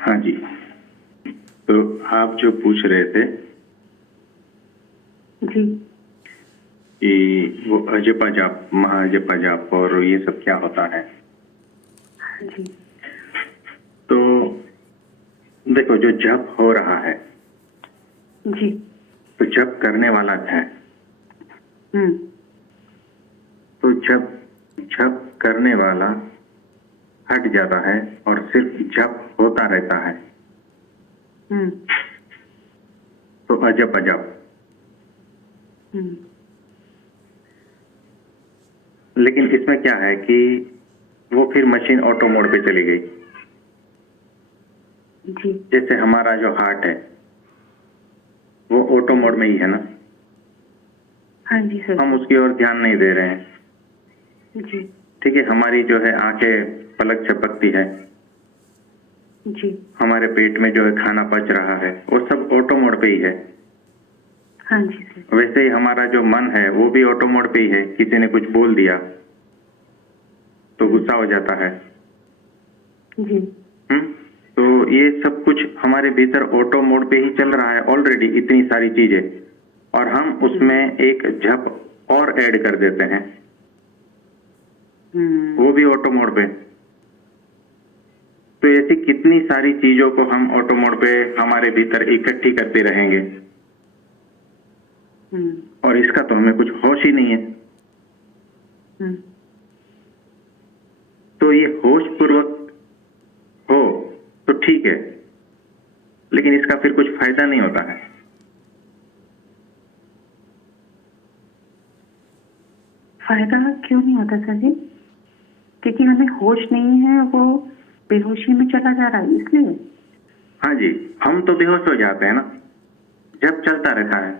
हाँ जी। तो आप जो पूछ रहे थे जी कि वो अजपा जाप, महाजपा जाप और ये सब क्या होता है। हाँ जी तो देखो, जो जप हो रहा है जी तो जप करने वाला है। हम्म तो जब जप करने वाला हट जाता है और सिर्फ जप होता रहता है हम्म तो अजप अजप। हम्म लेकिन इसमें क्या है कि वो फिर मशीन ऑटो मोड पे चली गई। जी जैसे हमारा जो हार्ट है वो ऑटो मोड में ही है ना, हाँ जी सर हम उसकी ओर ध्यान नहीं दे रहे हैं। जी ठीक है, हमारी जो है आंखें पलक झपकती है, जी हमारे पेट में जो है खाना पच रहा है, वो सब ऑटो मोड पे ही है। हाँ जी सर वैसे ही हमारा जो मन है वो भी ऑटो मोड पे ही है। किसी ने कुछ बोल दिया तो गुस्सा हो जाता है। जी तो ये सब कुछ हमारे भीतर ऑटो मोड पे ही चल रहा है ऑलरेडी, इतनी सारी चीजें, और हम उसमें एक झप और ऐड कर देते हैं, वो भी ऑटो मोड पे। तो ऐसी कितनी सारी चीजों को हम ऑटो मोड पे हमारे भीतर इकट्ठी करते रहेंगे और इसका तो हमें कुछ होश ही नहीं है। तो ये होश पूर्वक हो तो ठीक है, लेकिन इसका फिर कुछ फायदा नहीं होता है। फायदा क्यों नहीं होता सर जी? क्योंकि हमें होश नहीं है, वो बेहोशी में चला जा रहा है इसलिए। हाँ जी, हम तो बेहोश हो जाते हैं ना, जब चलता रहता है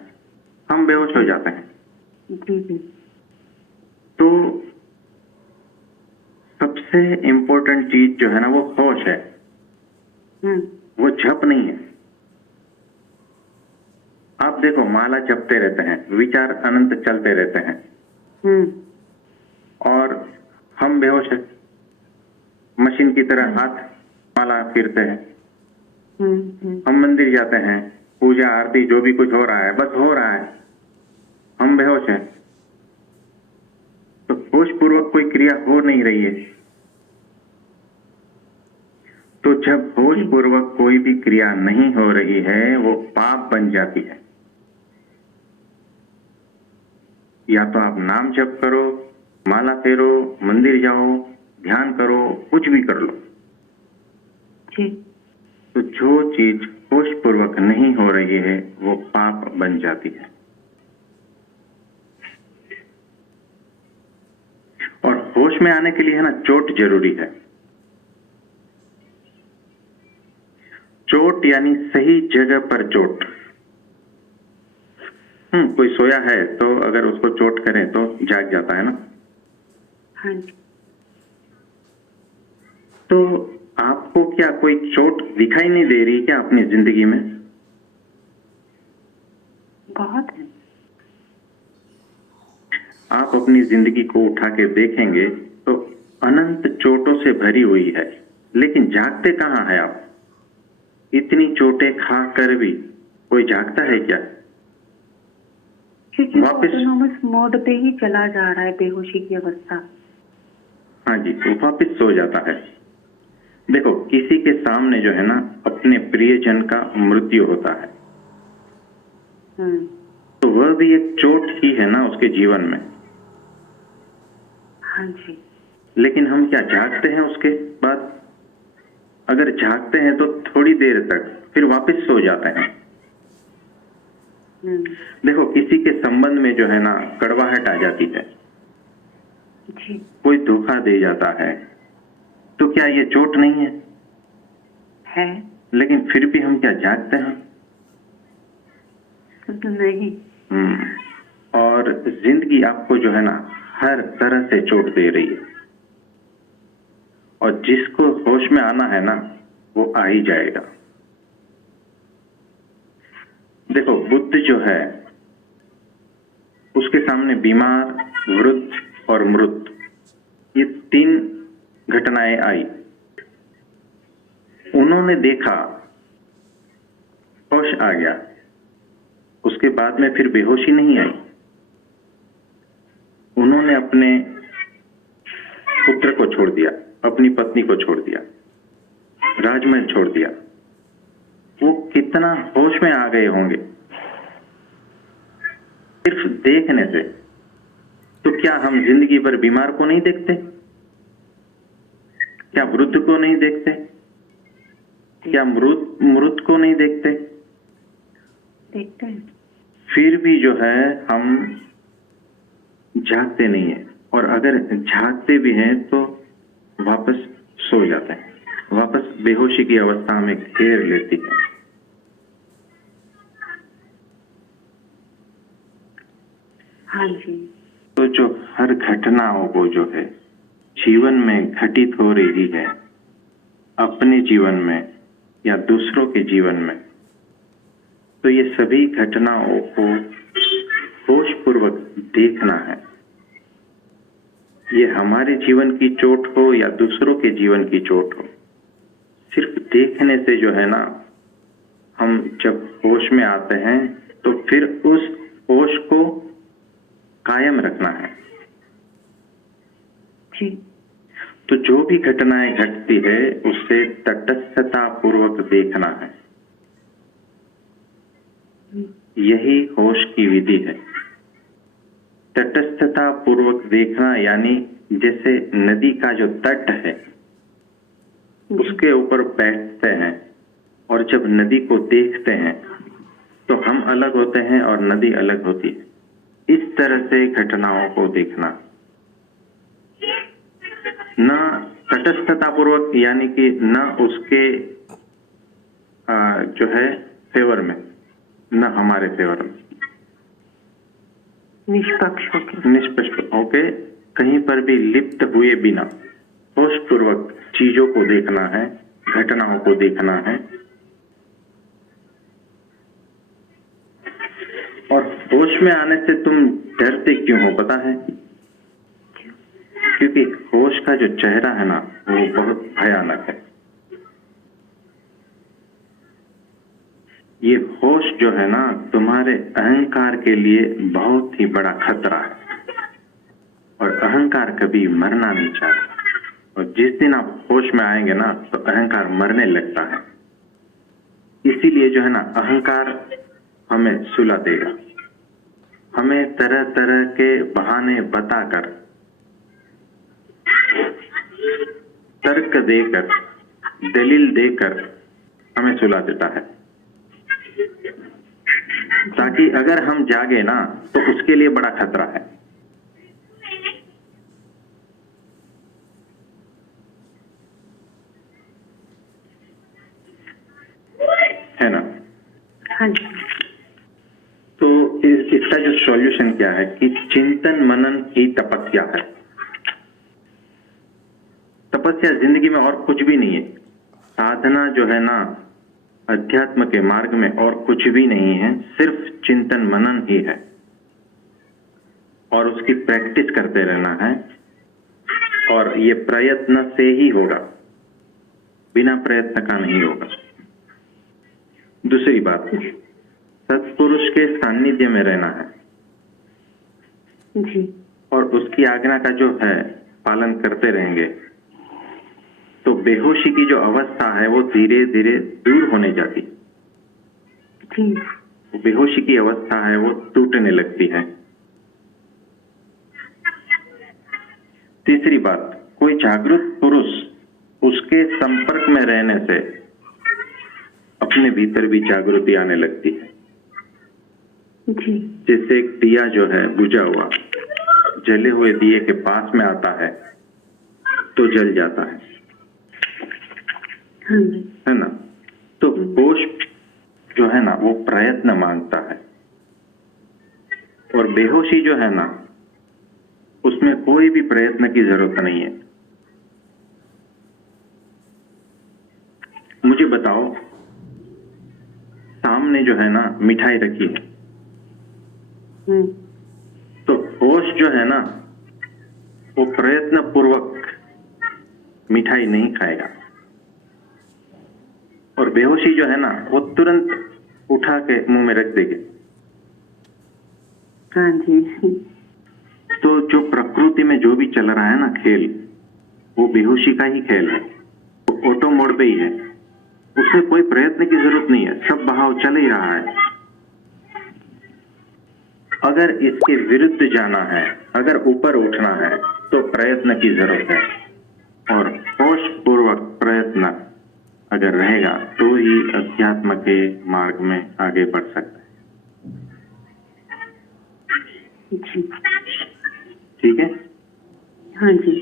हम बेहोश हो जाते हैं। जी जी तो सबसे इम्पोर्टेंट चीज जो है ना वो होश है, वो झप नहीं है। आप देखो, माला जपते रहते हैं, विचार अनंत चलते रहते हैं और हम बेहोश है, मशीन की तरह हाथ माला फिरते हैं। हम मंदिर जाते हैं, पूजा आरती जो भी कुछ हो रहा है बस हो रहा है, हम बेहोश हैं। तो होश पूर्वक कोई क्रिया हो नहीं रही है। तो जब होश पूर्वक कोई भी क्रिया नहीं हो रही है वो पाप बन जाती है। या तो आप नाम जप करो, माला फेरो, मंदिर जाओ, ध्यान करो, कुछ भी कर लो। तो जो चीज होश पूर्वक नहीं हो रही है वो पाप बन जाती है। और होश में आने के लिए है ना, चोट जरूरी है। चोट यानी सही जगह पर चोट। कोई सोया है तो अगर उसको चोट करें तो जाग जाता है ना। हाँ जी तो आपको क्या कोई चोट दिखाई नहीं दे रही क्या अपनी जिंदगी में? बहुत है। आप अपनी जिंदगी को उठा के देखेंगे तो अनंत चोटों से भरी हुई है, लेकिन जागते कहाँ है आप? इतनी चोटें खा कर भी कोई जागता है क्या? क्योंकि वापस ऑटोनॉमस मोड पे ही चला जा रहा है, बेहोशी की अवस्था। हाँ जी, वो वापस सो जाता है। देखो, किसी के सामने जो है ना अपने प्रियजन का मृत्यु होता है तो वह भी एक चोट ही है ना उसके जीवन में। हाँ जी लेकिन हम क्या जागते हैं उसके बाद? अगर जागते हैं तो थोड़ी देर तक, फिर वापस सो जाते हैं। देखो, किसी के संबंध में जो है ना कड़वाहट आ जाती है, जी कोई धोखा दे जाता है, तो क्या ये चोट नहीं है? लेकिन फिर भी हम क्या जागते हैं? नहीं। और जिंदगी आपको जो है ना हर तरह से चोट दे रही है, और जिसको होश में आना है ना वो आ ही जाएगा। देखो, बुद्ध जो है उसके सामने बीमार, वृद्ध और मृत, ये तीन घटनाएं आई। उन्होंने देखा, होश आ गया, उसके बाद में फिर बेहोशी नहीं आई। उन्होंने अपने पुत्र को छोड़ दिया, अपनी पत्नी को छोड़ दिया, राजमहल छोड़ दिया। वो कितना होश में आ गए होंगे सिर्फ देखने से। तो क्या हम जिंदगी भर बीमार को नहीं देखते? क्या वृद्ध को नहीं देखते? क्या मृत को नहीं देखते? देखते हैं। फिर भी जो है हम जागते नहीं है, और अगर जागते भी हैं तो वापस सो जाते हैं, वापस बेहोशी की अवस्था में घेर लेती है। हाँ जी। तो जो हर घटनाओं को जो है जीवन में घटित हो रही है, अपने जीवन में या दूसरों के जीवन में, तो ये सभी घटनाओं को होशपूर्वक देखना है। ये हमारे जीवन की चोट हो या दूसरों के जीवन की चोट हो, सिर्फ देखने से जो है ना, हम जब होश में आते हैं तो फिर उस होश को कायम रखना है। जी। तो जो भी घटनाएं घटती है उसे तटस्थता पूर्वक देखना है। यही होश की विधि है। तटस्थता पूर्वक देखना यानी जैसे नदी का जो तट है उसके ऊपर बैठते हैं, और जब नदी को देखते हैं तो हम अलग होते हैं और नदी अलग होती है। इस तरह से घटनाओं को देखना, न तटस्थता पूर्वक यानी कि न उसके जो है फेवर में, न हमारे फेवर में, निष्पक्ष होके कहीं पर भी लिप्त हुए बिना होशपूर्वक चीजों को देखना है, घटनाओं को देखना है। और होश में आने से तुम डरते क्यों हो पता है? क्योंकि होश का जो चेहरा है ना वो बहुत भयानक है। ये होश जो है ना तुम्हारे अहंकार के लिए बहुत ही बड़ा खतरा है, और अहंकार कभी मरना नहीं चाहता। और जिस दिन आप होश में आएंगे ना तो अहंकार मरने लगता है। इसीलिए जो है ना अहंकार हमें सुला देगा, हमें तरह तरह के बहाने बताकर, तर्क देकर, दलील देकर हमें सुला देता है, ताकि अगर हम जागे ना तो उसके लिए बड़ा खतरा है ना? हाँ जी। तो इसका जो सॉल्यूशन क्या है कि चिंतन मनन ही तपस्या है। तपस्या जिंदगी में और कुछ भी नहीं है। साधना जो है ना अध्यात्म के मार्ग में और कुछ भी नहीं है, सिर्फ चिंतन मनन ही है, और उसकी प्रैक्टिस करते रहना है। और ये प्रयत्न से ही होगा, बिना प्रयत्न का नहीं होगा। दूसरी बात, सत्पुरुष के सानिध्य में रहना है जी। और उसकी आज्ञा का जो है पालन करते रहेंगे तो बेहोशी की जो अवस्था है वो धीरे धीरे दूर होने जाती जी। बेहोशी की अवस्था है वो टूटने लगती है। तीसरी बात, कोई जागरूक पुरुष उसके संपर्क में रहने से अपने भीतर भी जागृति आने लगती है। जी। जैसे एक दिया जो है बुझा हुआ जले हुए दिए के पास में आता है तो जल जाता है ना? तो होश जो है ना वो प्रयत्न मांगता है, और बेहोशी जो है ना उसमें कोई भी प्रयत्न की जरूरत नहीं है। मुझे बताओ, सामने जो है ना मिठाई रखी है, तो होश जो है ना वो प्रयत्न पूर्वक मिठाई नहीं खाएगा, और बेहोशी जो है ना वो तुरंत उठा के मुंह में रख देगी। हाँ जी। तो जो प्रकृति में जो भी चल रहा है ना खेल, वो बेहोशी का ही खेल है, वो ऑटो मोड पे ही है, उसमें कोई प्रयत्न की जरूरत नहीं है, सब बहाव चल ही रहा है। अगर इसके विरुद्ध जाना है, अगर ऊपर उठना है तो प्रयत्न की जरूरत है, और होश पूर्वक प्रयत्न अगर रहेगा तो ही अध्यात्म के मार्ग में आगे बढ़ सकता है। जी। ठीक है? हाँ जी।